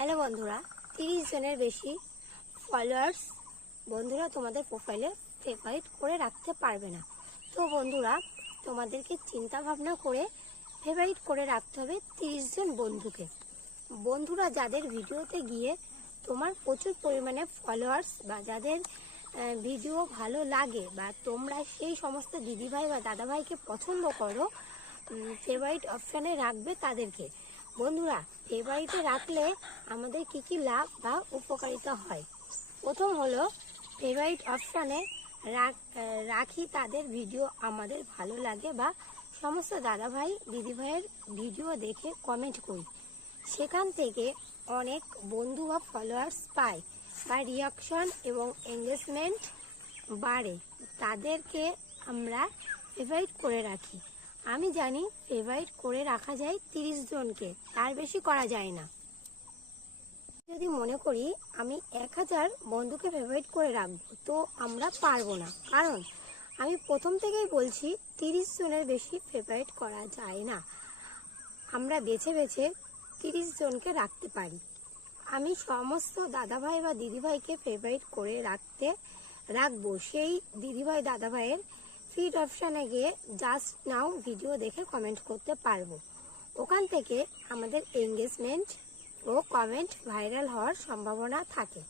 Hello বন্ধুরা, 30 জনের বেশি ফলোয়ার্স বন্ধুরা তোমাদের প্রোফাইলে ফেভারিট করে রাখতে পারবে না। তো বন্ধুরা, তোমাদেরকে চিন্তা ভাবনা করে ফেভারিট করে রাখতে হবে 30 জন বন্ধুকে। বন্ধুরা যাদের ভিডিওতে গিয়ে তোমার প্রচুর পরিমাণে ফলোয়ার্স বা যাদের ভিডিও ভালো লাগে বা তোমরা সেই সমস্ত দিদিভাই বা দাদাভাইকে পছন্দ করো, ফেভারিট অপশানে রাখবে তাদেরকে। বন্ধুরা, ফেভারিটে রাখলে আমাদের কি কি লাভ বা উপকারিতা হয়। প্রথম হলো, ফেভারিট অপশানে রাখি তাদের ভিডিও আমাদের ভালো লাগে বা সমস্ত দাদাভাই দিদিভাইয়ের ভিডিও দেখে কমেন্ট করি, সেখান থেকে অনেক বন্ধু বা ফলোয়ার্স পাই বা রিয়াকশন এবং এঙ্গেজমেন্ট বাড়ে, তাদেরকে আমরা ফেভারিট করে রাখি। আমি জানি ফেভারিট করে রাখা যায় 30 জনকে, তার বেশি করা যায় না। যদি মনে করি আমি 1000 বন্ধুকে ফেভারিট করে রাখবো, তো আমরা পারবো না। কারণ আমি প্রথম থেকেই বলছি 30 জনের বেশি ফেভারিট করা যায় না। আমরা বেছে বেছে 30 জনকে রাখতে পারি। আমি সমস্ত দাদাভাই বা দিদিভাইকে ফেভারিট করে রাখবো। সেই দিদিভাই দাদাভাইয়ের ফিড অপশানে গিয়ে জাস্ট নাও ভিডিও দেখে কমেন্ট করতে পারবো। ওখান থেকে আমাদের এঙ্গেজমেন্ট ও কমেন্ট ভাইরাল হওয়ার সম্ভাবনা থাকে।